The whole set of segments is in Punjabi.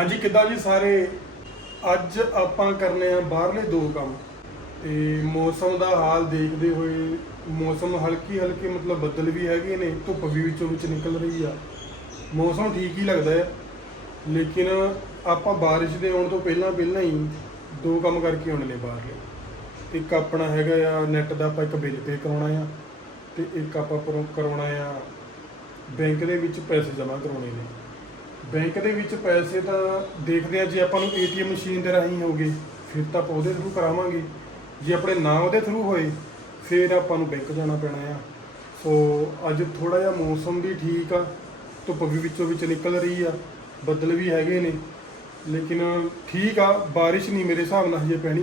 ਹਾਂਜੀ, ਕਿੱਦਾਂ ਜੀ ਸਾਰੇ? ਅੱਜ ਆਪਾਂ ਕਰਨੇ ਆ ਬਾਹਰਲੇ ਦੋ ਕੰਮ। ਤੇ ਮੌਸਮ ਦਾ ਹਾਲ ਦੇਖਦੇ ਹੋਏ ਮੌਸਮ ਹਲਕੀ ਹਲਕੀ ਮਤਲਬ ਬੱਦਲ ਵੀ ਹੈਗੇ ਨੇ, ਧੁੱਪ ਵੀ ਵਿੱਚੋਂ ਵਿੱਚ ਨਿਕਲ ਰਹੀ ਆ। ਮੌਸਮ ਠੀਕ ਹੀ ਲੱਗਦਾ ਹੈ ਲੇਕਿਨ ਆਪਾਂ ਬਾਰਿਸ਼ ਦੇ ਆਉਣ ਤੋਂ ਪਹਿਲਾਂ ਪਹਿਲਾਂ ਹੀ ਦੋ ਕੰਮ ਕਰਕੇ ਆਉਣੇ ਨੇ ਬਾਹਰਲੇ। ਇੱਕ ਆਪਣਾ ਹੈਗਾ ਆ ਨੈਟ ਦਾ ਆਪਾਂ ਇੱਕ ਬਿੱਲ ਪੇ ਕਰਾਉਣਾ ਆ, ਤੇ ਇੱਕ ਆਪਾਂ ਪਰੋ- ਕਰਾਉਣਾ ਆ, ਬੈਂਕ ਦੇ ਵਿੱਚ ਪੈਸੇ ਜਮ੍ਹਾਂ ਕਰਾਉਣੇ ਨੇ। ਬੈਂਕ ਦੇ ਵਿੱਚ ਪੈਸੇ ਤਾਂ ਦੇਖਦੇ ਆ ਜੇ ਆਪਾਂ ਨੂੰ ਏਟੀਐਮ ਮਸ਼ੀਨ ਦੇ ਰਾਹੀਂ ਹੋਗੇ, ਫਿਰ ਤਾਂ ਆਪਾਂ ਉਹਦੇ ਥਰੂ ਕਰਾਵਾਂਗੇ। ਜੇ ਆਪਣੇ ਨਾਂ ਉਹਦੇ ਥਰੂ ਹੋਏ, ਫਿਰ ਆਪਾਂ ਨੂੰ ਬੈਂਕ ਜਾਣਾ ਪੈਣਾ ਆ। ਸੋ ਅੱਜ ਥੋੜਾ ਜਿਹਾ ਮੌਸਮ ਵੀ ਠੀਕ ਆ, ਧੁੱਪ ਵੀ ਵਿੱਚੋਂ ਵਿੱਚ ਨਿਕਲ ਰਹੀ ਆ, ਬੱਦਲ ਵੀ ਹੈਗੇ ਨੇ। ਲੇਕਿਨ ਠੀਕ ਆ, ਬਾਰਿਸ਼ ਨਹੀਂ ਮੇਰੇ ਹਿਸਾਬ ਨਾਲ ਹਜੇ ਪੈਣੀ,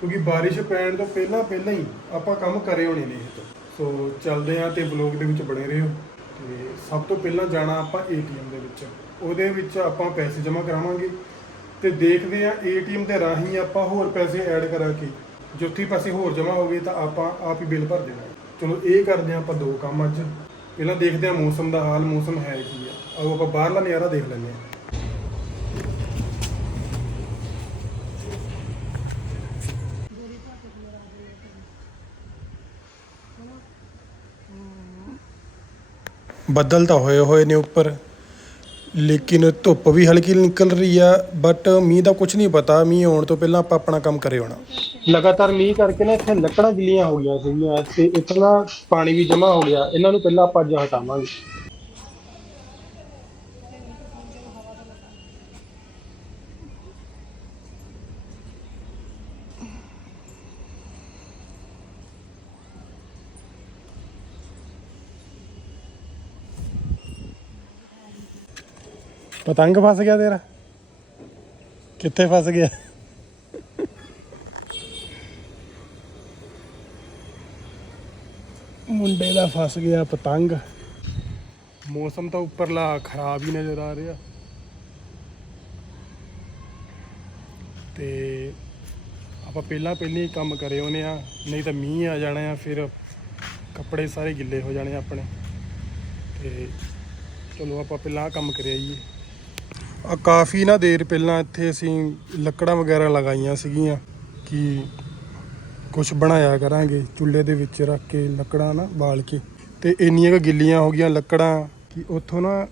ਕਿਉਂਕਿ ਬਾਰਿਸ਼ ਪੈਣ ਤੋਂ ਪਹਿਲਾਂ ਪਹਿਲਾਂ ਹੀ ਆਪਾਂ ਕੰਮ ਕਰੇ ਹੋਣੇ ਨੇ ਇਹ ਤੋਂ। ਸੋ ਚੱਲਦੇ ਆ ਤੇ ਵਲੌਗ ਦੇ ਵਿੱਚ ਬਣੇ ਰਹੋ। ਤੇ ਸਭ ਤੋਂ ਪਹਿਲਾਂ ਜਾਣਾ ਆਪਾਂ ਏਟੀਐਮ ਦੇ ਵਿੱਚ। ਉਹਦੇ ਵਿੱਚ ਆਪਾਂ ਪੈਸੇ ਜਮ੍ਹਾਂ ਕਰਾਵਾਂਗੇ ਤੇ ਦੇਖਦੇ ਆ ਏਟੀਐਮ ਦੇ ਰਾਹੀਂ ਆਪਾਂ ਹੋਰ ਪੈਸੇ ਐਡ ਕਰਾ ਕੇ, ਜੇ ਉੱਥੇ ਪੈਸੇ ਹੋਰ ਜਮ੍ਹਾਂ ਹੋ ਗਏ ਤਾਂ ਆਪਾਂ ਆਪ ਹੀ ਬਿੱਲ ਭਰ ਦੇਣਾ। ਚਲੋ ਇਹ ਕਰਦੇ ਆ ਆਪਾਂ ਦੋ ਕੰਮ ਅੱਜ। ਪਹਿਲਾਂ ਦੇਖਦੇ ਆ ਮੌਸਮ ਦਾ ਹਾਲ, ਮੌਸਮ ਹੈ ਕੀ ਆ। ਆਓ ਆਪਾਂ ਬਾਹਰਲਾ ਨਜ਼ਾਰਾ ਦੇਖ ਲੈਂਦੇ ਆ ਬੱਦਲ ਤਾਂ ਹੋਏ ਹੋਏ ਨੇ ਉੱਪਰ। ਲੇਕਿਨ ਧੁੱਪ ਵੀ ਹਲਕੀ ਨਿਕਲ ਰਹੀ ਆ ਬਟ ਮੀਂਹ ਦਾ ਕੁਝ ਨਹੀਂ ਪਤਾ। ਮੀਂਹ ਆਉਣ ਤੋਂ ਪਹਿਲਾਂ ਆਪਾਂ ਆਪਣਾ ਕੰਮ ਕਰੇ ਹੋਣਾ। ਲਗਾਤਾਰ ਮੀਂਹ ਕਰਕੇ ਨਾ ਇੱਥੇ ਲੱਕੜਾਂ ਗਿੱਲੀਆਂ ਹੋ ਗਈਆਂ ਸੀਗੀਆਂ। ਤੇ ਇੱਥੇ ਨਾ ਪਾਣੀ ਵੀ ਜਮ੍ਹਾਂ ਹੋ ਗਿਆ। ਇਹਨਾਂ ਨੂੰ ਪਹਿਲਾਂ ਆਪਾਂ ਅੱਜ ਹਟਾਵਾਂਗੇ। ਪਤੰਗ ਫਸ ਗਿਆ ਤੇਰਾ? ਕਿੱਥੇ ਫਸ ਗਿਆ? ਮੁੰਡੇ ਦਾ ਫਸ ਗਿਆ ਪਤੰਗ। ਮੌਸਮ ਤਾਂ ਉੱਪਰਲਾ ਖਰਾਬ ਹੀ ਨਜ਼ਰ ਆ ਰਿਹਾ। ਤੇ ਆਪਾਂ ਪਹਿਲਾਂ ਪਹਿਲਾਂ ਹੀ ਕੰਮ ਕਰੇ ਹੋਨੇ ਆ, ਨਹੀਂ ਤਾਂ ਮੀਂਹ ਆ ਜਾਣਾ ਆ, ਫਿਰ ਕੱਪੜੇ ਸਾਰੇ ਗਿੱਲੇ ਹੋ ਜਾਣੇ ਆਪਣੇ। ਤੇ ਚਲੋ ਆਪਾਂ ਪਹਿਲਾਂ ਆਹ ਕੰਮ ਕਰਿਆ ਜੀ ਆ ਕਾਫੀ ਨਾ ਦੇਰ ਪਹਿਲਾਂ ਇੱਥੇ ਅਸੀਂ ਲੱਕੜਾਂ ਵਗੈਰਾ ਲਗਾਈਆਂ ਸੀਗੀਆਂ ਕਿ ਕੁਝ ਬਣਾਇਆ ਕਰਾਂਗੇ, ਚੁੱਲ੍ਹੇ ਦੇ ਵਿੱਚ ਰੱਖ ਕੇ ਲੱਕੜਾਂ ਨਾ ਬਾਲ ਕੇ। ਤੇ ਇੰਨੀਆਂ ਕੁ ਗਿੱਲੀਆਂ ਹੋ ਗਈਆਂ ਲੱਕੜਾਂ ਕਿ ਉੱਥੋਂ ਨਾ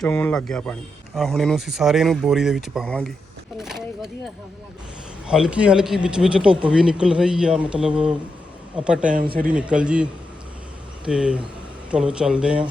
ਚੋਣ ਲੱਗ ਗਿਆ ਪਾਣੀ। ਆ ਹੁਣ ਇਹਨੂੰ ਅਸੀਂ ਸਾਰੇ ਨੂੰ ਬੋਰੀ ਦੇ ਵਿੱਚ ਪਾਵਾਂਗੇ। ਹਲਕੀ ਹਲਕੀ ਵਿੱਚ ਵਿੱਚ ਧੁੱਪ ਵੀ ਨਿਕਲ ਰਹੀ ਆ, ਮਤਲਬ ਆਪਾਂ ਟਾਈਮ ਸਿਰ ਹੀ ਨਿਕਲ ਜੀ ਤੇ ਚਲੋ ਚੱਲਦੇ ਆਂ।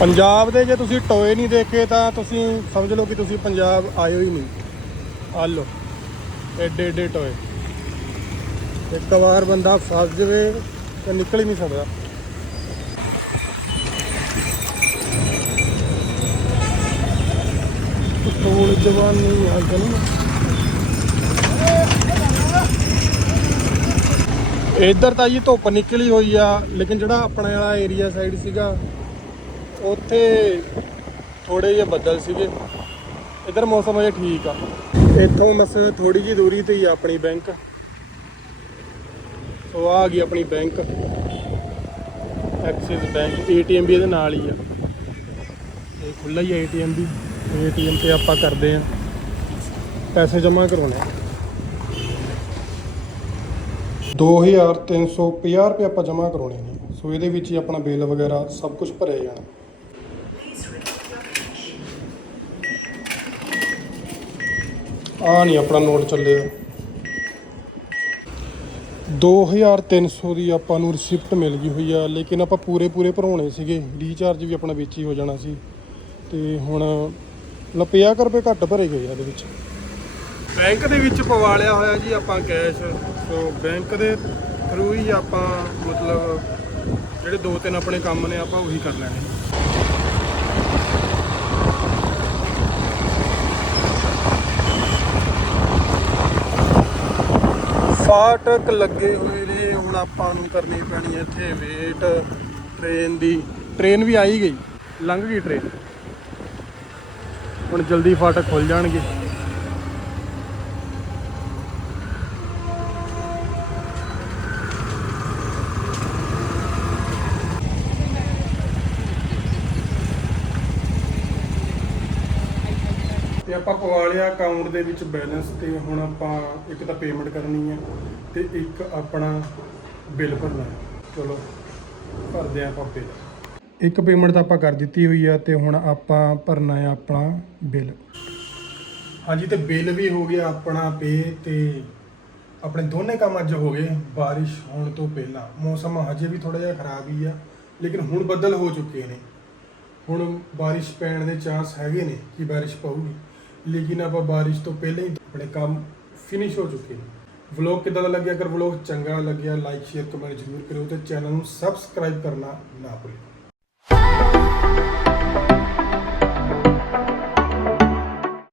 ਪੰਜਾਬ ਦੇ ਜੇ ਤੁਸੀਂ ਟੋਏ ਨਹੀਂ ਦੇਖੇ ਤਾਂ ਤੁਸੀਂ ਸਮਝ ਲਓ ਕਿ ਤੁਸੀਂ ਪੰਜਾਬ ਆਇਓ ਹੀ ਨਹੀਂ। ਆ ਲਓ ਐਡੇ ਐਡੇ ਟੋਏ। ਇੱਕ ਵਾਰ ਬੰਦਾ ਫਸ ਜਾਵੇ ਤਾਂ ਨਿਕਲ ਹੀ ਨਹੀਂ ਸਕਦਾ। ਟੋਲ ਜਵਾਨੀ ਆਗਨ ਇੱਧਰ ਤਾਂ ਜੀ ਧੁੱਪ ਨਿਕਲੀ ਹੋਈ ਆ, ਲੇਕਿਨ ਜਿਹੜਾ ਆਪਣੇ ਵਾਲਾ ਏਰੀਆ ਸਾਈਡ ਸੀਗਾ ਉੱਥੇ ਥੋੜੇ ਜਿਹੇ ਬੱਦਲ ਸੀਗੇ। ਇਧਰ ਮੌਸਮ ਅਜੇ ਠੀਕ ਆ। ਇੱਥੋਂ ਬਸ ਥੋੜੀ ਜਿਹੀ ਦੂਰੀ ਤੇ ਹੀ ਆ ਆਪਣੀ ਬੈਂਕ। ਸੋ ਆ ਗਈ ਆਪਣੀ ਬੈਂਕ। ਐਕਸਿਸ ਬੈਂਕ, ਏਟੀਐਮ ਵੀ ਇਹਦੇ ਨਾਲ ਹੀ ਆ। ਇਹ ਖੁੱਲਾ ਹੀ ਏਟੀਐਮ ਵੀ। ਏਟੀਐਮ ਤੇ ਆਪਾਂ ਕਰਦੇ ਆ। ਪੈਸੇ ਜਮ੍ਹਾਂ ਕਰਾਉਣੇ ਆ। 2350 ਰੁਪਏ ਆਪਾਂ ਜਮ੍ਹਾਂ ਕਰਾਉਣੇ ਨੇ। ਸੋ ਇਹਦੇ ਵਿੱਚ ਹੀ ਆਪਣਾ ਬਿੱਲ ਵਗੈਰਾ ਸਭ ਕੁਝ ਭਰਿਆ ਜਾਣਾ। ਆ ਨਹੀਂ ਆਪਣਾ ਨੋਟ ਚੱਲਿਆ 2300 ਦੀ ਆਪਾਂ ਨੂੰ ਰਿਸਿਪਟ ਮਿਲ ਗਈ ਹੋਈ ਆ, ਲੇਕਿਨ ਆਪਾਂ ਪੂਰੇ ਪੂਰੇ ਭਰਾਉਣੇ ਸੀਗੇ। ਰੀਚਾਰਜ ਵੀ ਆਪਣਾ ਵਿੱਚ ਹੀ ਹੋ ਜਾਣਾ ਸੀ। ਤੇ ਹੁਣ ਲਪਿਆ ਕਰ ਰੁਪਏ ਘੱਟ ਭਰੇ ਗਏ ਆ ਇਹਦੇ ਵਿੱਚ। ਬੈਂਕ ਦੇ ਵਿੱਚ ਪਵਾ ਲਿਆ ਹੋਇਆ ਜੀ ਆਪਾਂ ਕੈਸ਼ ਸੋ ਬੈਂਕ ਦੇ ਥਰੂ ਹੀ ਆਪਾਂ ਮਤਲਬ ਜਿਹੜੇ ਦੋ ਤਿੰਨ ਆਪਣੇ ਕੰਮ ਨੇ ਆਪਾਂ ਉਹੀ ਕਰ ਲੈਣੇ। ਫਾਟਕ ਲੱਗੇ ਹੋਏ ਨੇ, ਹੁਣ ਆਪਾਂ ਨੂੰ ਕਰਨੀ ਪੈਣੀ ਹੈ ਇੱਥੇ ਵੇਟ ਟ੍ਰੇਨ ਦੀ। ਟ੍ਰੇਨ ਵੀ ਆਈ ਗਈ। ਲੰਘ ਗਈ ਟ੍ਰੇਨ ਹੁਣ ਜਲਦੀ ਫਾਟਕ ਖੁੱਲ ਜਾਣਗੇ। ਤੇ ਆਪਾਂ ਪਵਾ ਲਿਆ ਅਕਾਊਂਟ ਦੇ ਵਿੱਚ ਬੈਲੈਂਸ ਤੇ ਹੁਣ ਆਪਾਂ ਇੱਕ ਤਾਂ ਪੇਮੈਂਟ ਕਰਨੀ ਹੈ ਤੇ ਇੱਕ ਆਪਣਾ ਬਿੱਲ ਭਰਨਾ ਹੈ। ਚਲੋ, ਭਰਦੇ ਹਾਂ ਆਪਾਂ ਬਿੱਲ ਇੱਕ ਪੇਮੈਂਟ ਤਾਂ ਆਪਾਂ ਕਰ ਦਿੱਤੀ ਹੋਈ ਆ ਤੇ ਹੁਣ ਆਪਾਂ ਭਰਨਾ ਹੈ ਆਪਣਾ ਬਿੱਲ ਹਾਂਜੀ, ਤੇ ਬਿੱਲ ਵੀ ਹੋ ਗਿਆ ਆਪਣਾ ਪੇ ਤੇ ਆਪਣੇ ਦੋਨੇ ਕੰਮ ਅੱਜ ਹੋ ਗਏ, ਬਾਰਿਸ਼ ਹੋਣ ਤੋਂ ਪਹਿਲਾਂ। ਮੌਸਮ ਹਜੇ ਵੀ ਥੋੜਾ ਜਿਹਾ ਖਰਾਬ ਹੀ ਆ, ਲੇਕਿਨ ਹੁਣ ਬੱਦਲ ਹੋ ਚੁੱਕੇ ਨੇ। ਹੁਣ ਬਾਰਿਸ਼ ਪੈਣ ਦੇ ਚਾਂਸ ਹੈਗੇ ਨੇ ਕਿ ਬਾਰਿਸ਼ ਪਊਗੀ। ਲੇਕਿਨ ਆਪਾਂ ਬਾਰਿਸ਼ ਤੋਂ ਪਹਿਲਾਂ ਹੀ ਆਪਣੇ ਕੰਮ ਫਿਨਿਸ਼ ਹੋ ਚੁੱਕੇ ਨੇ। ਵਲੌਗ ਕਿਦਾਂ ਦਾ ਲੱਗਿਆ? ਅਗਰ ਵਲੌਗ ਚੰਗਾ ਲੱਗਿਆ ਲਾਈਕ ਸ਼ੇਅਰ ਕਮੈਂਟ ਜ਼ਰੂਰ ਕਰਿਓ ਤੇ ਚੈਨਲ ਨੂੰ ਸਬਸਕ੍ਰਾਈਬ ਕਰਨਾ ਨਾ ਭੁੱਲਿਓ